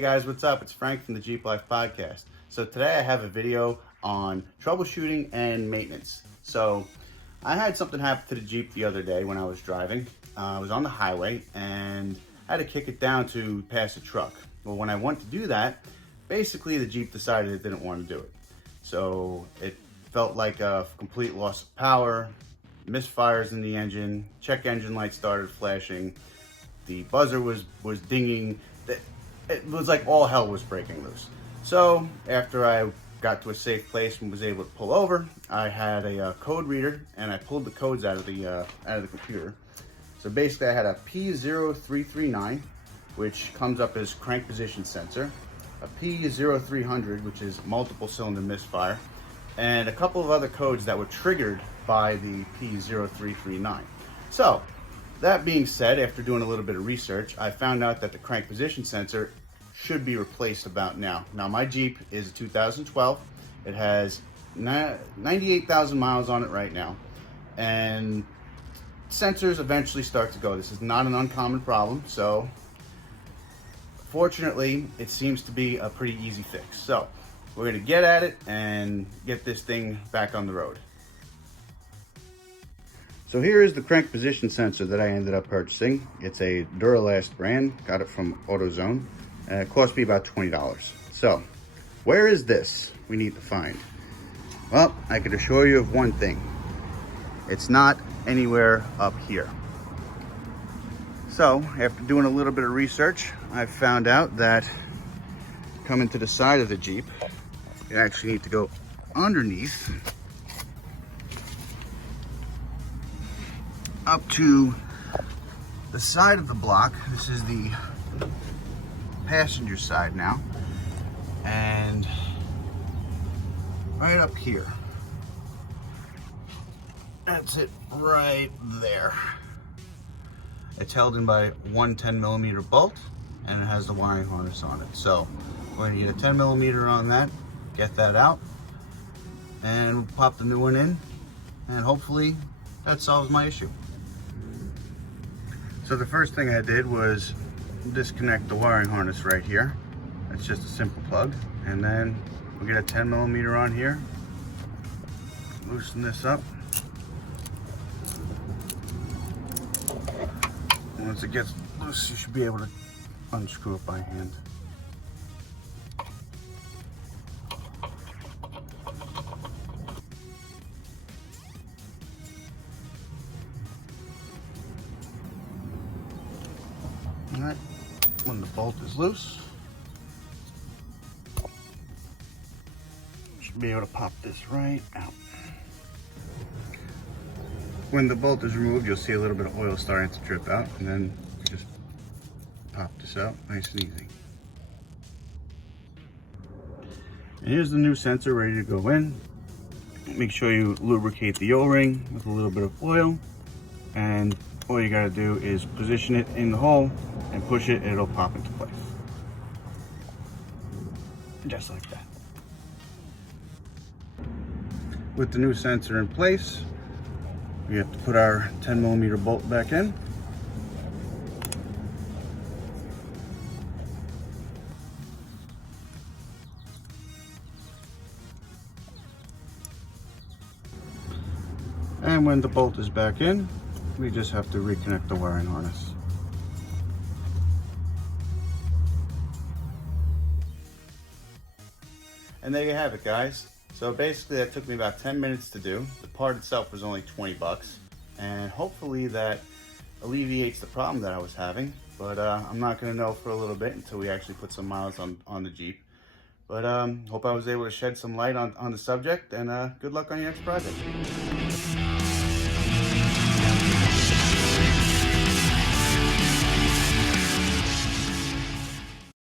Hey guys, what's up? It's Frank from the Jeep Life Podcast. So today I have a video on troubleshooting and maintenance. So I had something happen to the Jeep the other day when I was driving. I was on the highway and I had to kick it down to pass a truck. Well, when I went to do that, basically the Jeep decided it didn't want to do it. So it felt like a complete loss of power, misfires in the engine, check engine light started flashing, the buzzer was dinging. It was like all hell was breaking loose. So after I got to a safe place and was able to pull over, I had a code reader and I pulled the codes out of the computer. So basically I had a P0339, which comes up as crank position sensor, a P0300, which is multiple cylinder misfire, and a couple of other codes that were triggered by the P0339. So that being said, after doing a little bit of research, I found out that the crank position sensor should be replaced about now. Now my Jeep is a 2012. It has 98,000 miles on it right now. And sensors eventually start to go. This is not an uncommon problem. So fortunately, it seems to be a pretty easy fix. So we're gonna get at it and get this thing back on the road. So here is the crank position sensor that I ended up purchasing. It's a Duralast brand, got it from AutoZone, and it cost me about $20. So, where is this we need to find? Well, I can assure you of one thing. It's not anywhere up here. So, after doing a little bit of research, I found out that coming to the side of the Jeep, you actually need to go underneath up to the side of the block. This is the passenger side now, and right up here, that's it right there. It's held in by one 10mm bolt, and it has the wiring harness on it. So we're going to get a 10mm on that, get that out, and pop the new one in, and hopefully that solves my issue. So the first thing I did was disconnect the wiring harness right here. It's just a simple plug. And then we'll get a 10mm on here. Loosen this up. Once it gets loose, you should be able to unscrew it by hand. All right, when the bolt is loose, should be able to pop this right out. When the bolt is removed, you'll see a little bit of oil starting to drip out, and then just pop this out nice and easy. And here's the new sensor ready to go in. Make sure you lubricate the O-ring with a little bit of oil, and all you gotta do is position it in the hole and push it, and it'll pop into place. Just like that. With the new sensor in place, we have to put our 10mm bolt back in. And when the bolt is back in, we just have to reconnect the wiring harness. And there you have it, guys. So basically that took me about 10 minutes to do. The part itself was only 20 bucks. And hopefully that alleviates the problem that I was having. But I'm not gonna know for a little bit until we actually put some miles on the Jeep. But hope I was able to shed some light on the subject, and good luck on your next project.